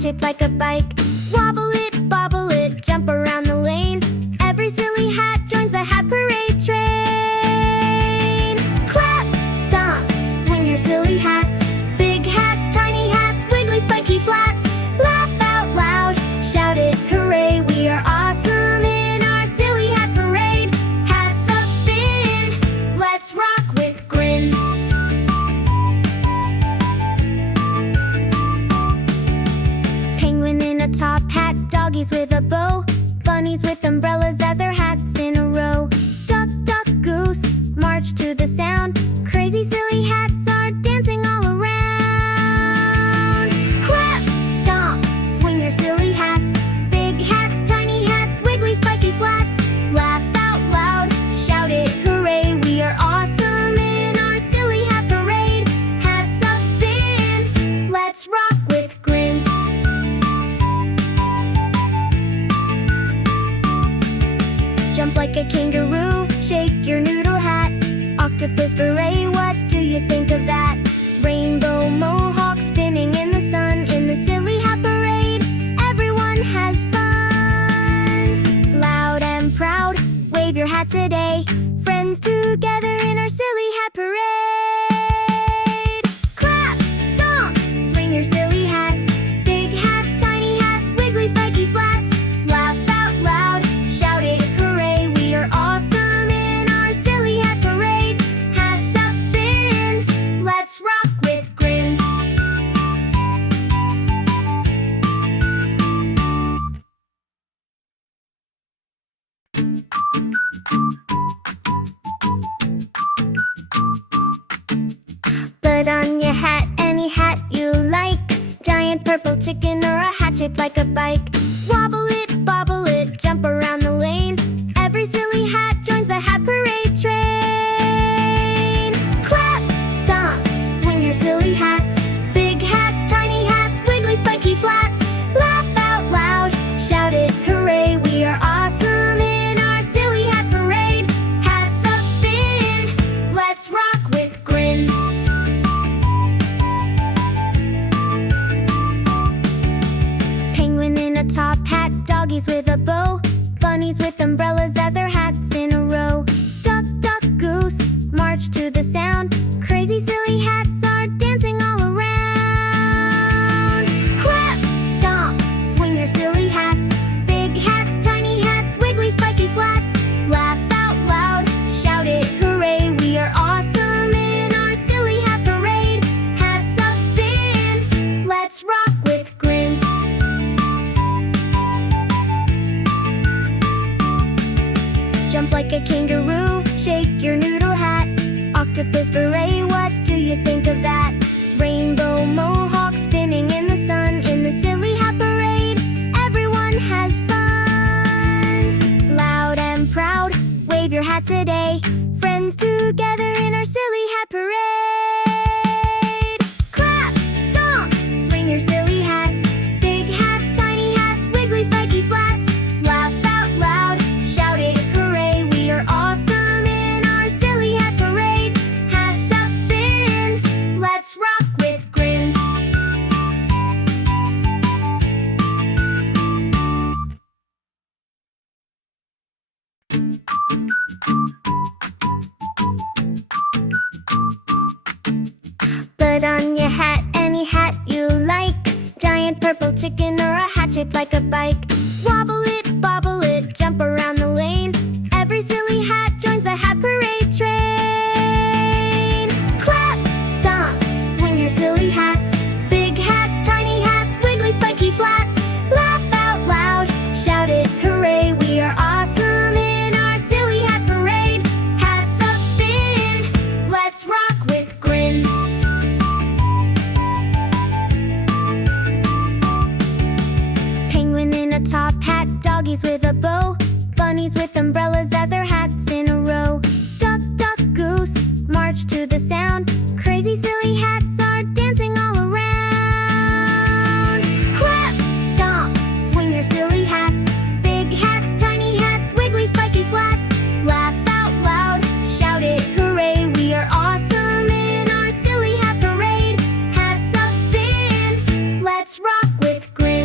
shaped like a bike. Wobble it, bobble it, jump around the lane. Every silly hat joins the hat parade train. Clap, stomp, swing your silly hats. Big hats, tiny hats, wiggly, spiky flats. Laugh out loud, shout it, hooray. We are awesome in our silly hat parade. Hats up, spin, let's rock with grins. Penguin in a top hat, doggies with a bow. Bunnies with umbrellas as their hats in a row. Duck, duck, goose, march to the sound. Crazy silly hats are dancing all around. Clap, stomp, swing your silly hats. Big hats, tiny hats, wiggly, spiky flats. Laugh out loud, shout it, hooray. We are awesome in our silly hat parade. Hats up, spin, let's rock with grins. Jump like a kangaroo, shake your noodle hat. Octopus beret, what do you think of that? Rainbow mohawk spinning in the sun. In the silly hat parade, everyone has fun. Loud and proud, wave your hat today. Friends together in our silly hat parade. Clap, stomp, swing your silly hats. Big hats, tiny hats, wiggly, spiky flats. Laugh out loud, shout it, hooray. We are awesome in our silly hat parade. Hats up, spin, let's rock with grins. Put on your hat, any hat you like. Giant purple chicken or a hat shaped like a bike. Wobble it, bobble it, jump around the lane. Every silly hat joins the hat parade train. Clap, stomp, swing your silly hats. Big hats, tiny hats, wiggly, spiky flats. Laugh out loud, shout it, hooray. We are awesome in our silly hat parade. Hats up, spin, let's rock with grins. Penguin in a top hat, doggies with a bow. Bunnies with umbrellas as their hats in a row. Duck, duck, goose, march to the sound. Crazy silly hats are dancing all around. Clap, stomp, swing your silly hats. Big hats, tiny hats, wiggly, spiky flats. Laugh out loud, shout it, hooray. We are awesome in our silly hat parade. Hats up, spin, let's rock with grins. Jump like a kangaroo, shake your noodle hat. Octopus beret, what do you think of that? Rainbow mohawk spinning in the sun. In the silly hat parade, everyone has fun. Loud and proud, wave your hat today. Friends together in our silly hat parade. Clap, stomp, swing your silly hats. Big hats, tiny hats, wiggly, spiky flats. Laugh out loud, shout it, hooray. We are awesome in our silly hat parade. Hats up, spin, let's rock with grins. Put on your hat, any hat you like. Giant purple chicken or a hat shaped like a bike. Wobble it, bobble it, jump around the lane. Every silly hat joins the hat parade train. Clap, stomp, swing your silly hats. Big hats, tiny hats, wiggly, spiky flats. Laugh out loud, shout it, hooray. We are awesome in our silly hat parade. Hats up, spin, let's rock with grins. Penguin in a top hat, doggies with a bow. Bunnies with umbrellas as their hats in a row. Duck, duck, goose, march to the sound. Crazy silly hats are dancing all around. Clap, stomp, swing your silly hats. Big hats, tiny hats, wiggly, spiky flats. Laugh out loud, shout it, hooray. We are awesome in our silly hat parade. Hats up, spin, let's rock with grins.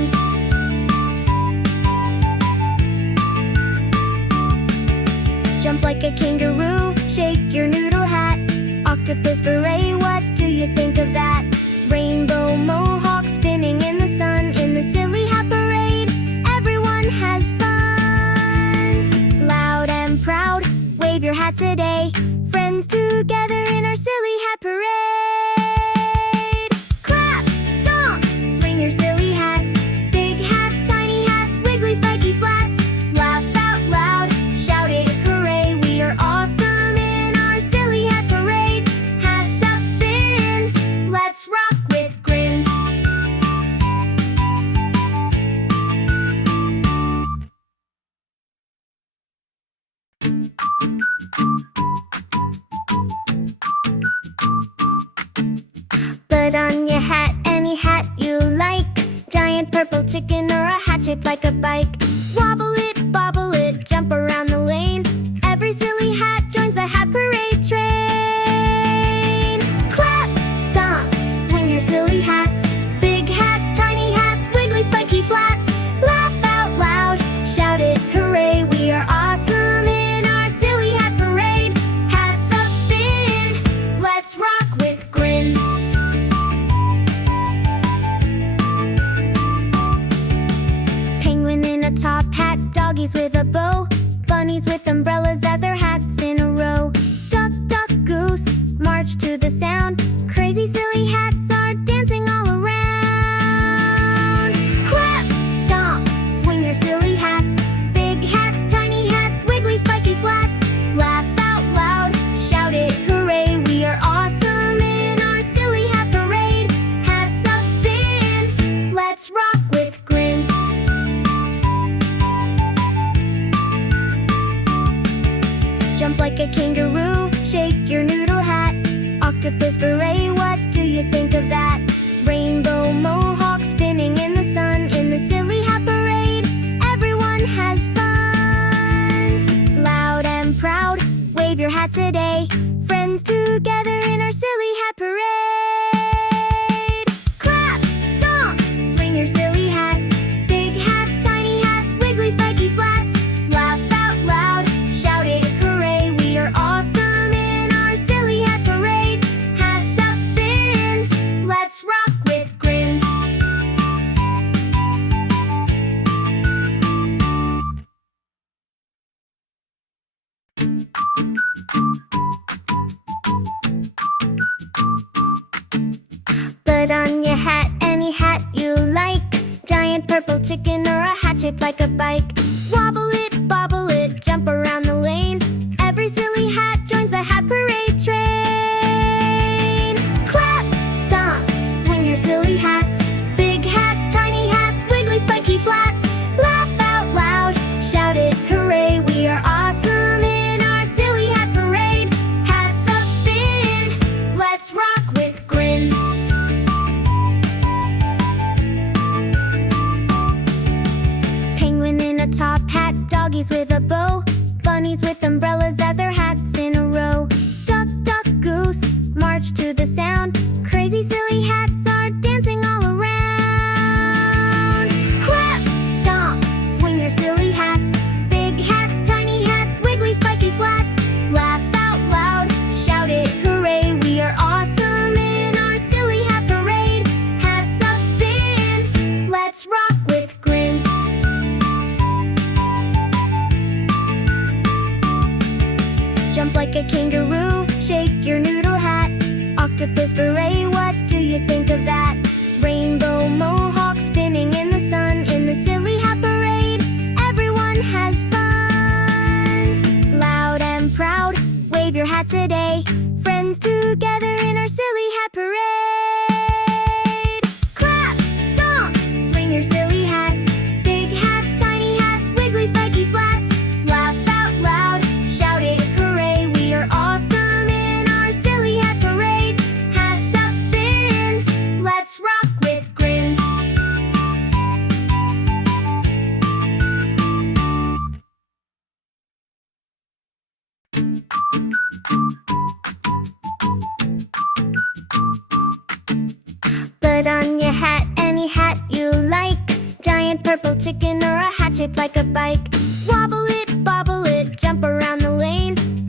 like a kangaroo, shake your noodle hat. Octopus beret, what do you think of that? Rainbow mohawk spinning in the sun, in the silly hat parade, everyone has fun. Loud and proud, wave your hat today, friends together in our silly hat parade. Clap, stomp, swing your silly hats, big hats, tiny hats, wiggly spiky flats. Laugh out loud, shout it hooray, we are awesome in our silly hat parade. Hats up, spin, let's rock with grins. Put on your hat, any hat you like, giant purple chicken or a hat shaped like a bike. Wobble it, bobble it, jump around the lane, every silly hat joins the hat parade train. Clap, stomp, swing your silly hats, big hats, tiny hats, wiggly spiky flats. Laugh out loud, shout it hooray, we are awesome in our silly hat parade. Hats up, spin, let's rock with grins. Penguin in a top hat, doggies with a bow, bunnies with umbrellas as their hats in a row. Duck, duck, goose, march to the sound, crazy silly hats are dancing all around. Clap, stomp, swing your silly hats, big hats, tiny hats, wiggly spiky flats. Laugh out loud, shout it hooray, we are awesome in our silly hat parade. Hats up, spin, let's rock with grins. Jump like a kangaroo, shake your noodle hat. Octopus beret, what do you think of that? Rainbow mohawk spinning in the sun, in the silly hat parade, everyone has fun. Loud and proud, wave your hat today, friends together in our silly hat parade. Clap, stomp, swing your silly hats, big hats, tiny hats, wiggly spiky flats. Laugh out loud, shout it hooray, we are awesome in our silly hat parade. Hats up, spin, let's rock with grins. Put on your hat, any hat you like, giant purple chicken or a hat shaped like a bike. Wobble it, bobble it, jump around the lane, every silly hat joins the hat parade train. Clap, stomp, swing your silly hats, big hats, tiny hats, wiggly spiky flats. Laugh out loud, shout it hooray, we are awesome in our silly hat parade. Hats up, spin, let's rock with grins. Penguin in a top hat, doggies with a bow, bunnies with umbrellas as their hats in a row. Duck, duck, goose, march to the sound, crazy silly hats are dancing all around. Clap, stomp, swing your silly hats, big hats, tiny hats, wiggly spiky flats. Laugh out loud, shout it hooray, we are awesome in our silly hat parade. Hats up, spin, let's rock with grins. Jump like a kangaroo, shake your noodle hat. Octopus beret, what do you think of that? Rainbow mohawk spinning in the sun, in the silly hat parade, everyone has fun. Loud and proud, wave your hat today, friends together in our silly hat parade. Clap, stomp, swing your silly hats, big hats, tiny hats, wiggly spiky flats. Laugh out loud, shout it hooray, we are awesome in our silly hat parade. Hats up, spin, let's rock with grins. Put on your hat, any hat you like, giant purple chicken or a hat shaped like a bike. Wobble it, bobble it, jump around the lane,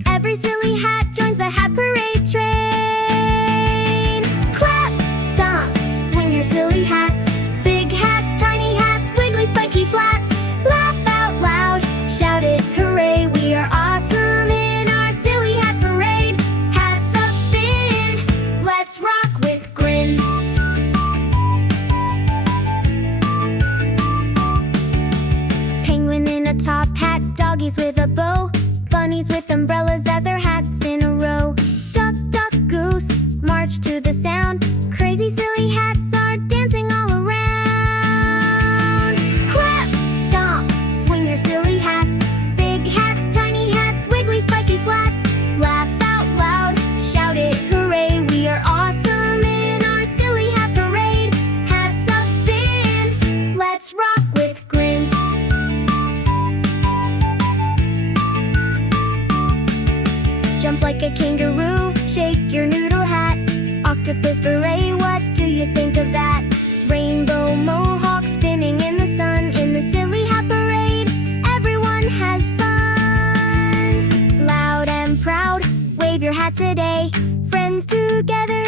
with a bow, bunnies with umbrellas as their hats in a row. Duck, duck, goose, march to the sound. Crazy silly hats are dancing all around. Clap, stomp, swing your silly hats. Big hats, tiny hats, wiggly spiky flats. Laugh out loud, shout it hooray. We are awesome in our silly hat parade. Hats up, spin, let's rock with grins. Jump like a kangaroo, shake your noodle hat. Octopus beret, what do you think of that? Rainbow mohawk spinning in the sun. In the silly hat parade, everyone has fun. Loud and proud, wave your hat today. Friends together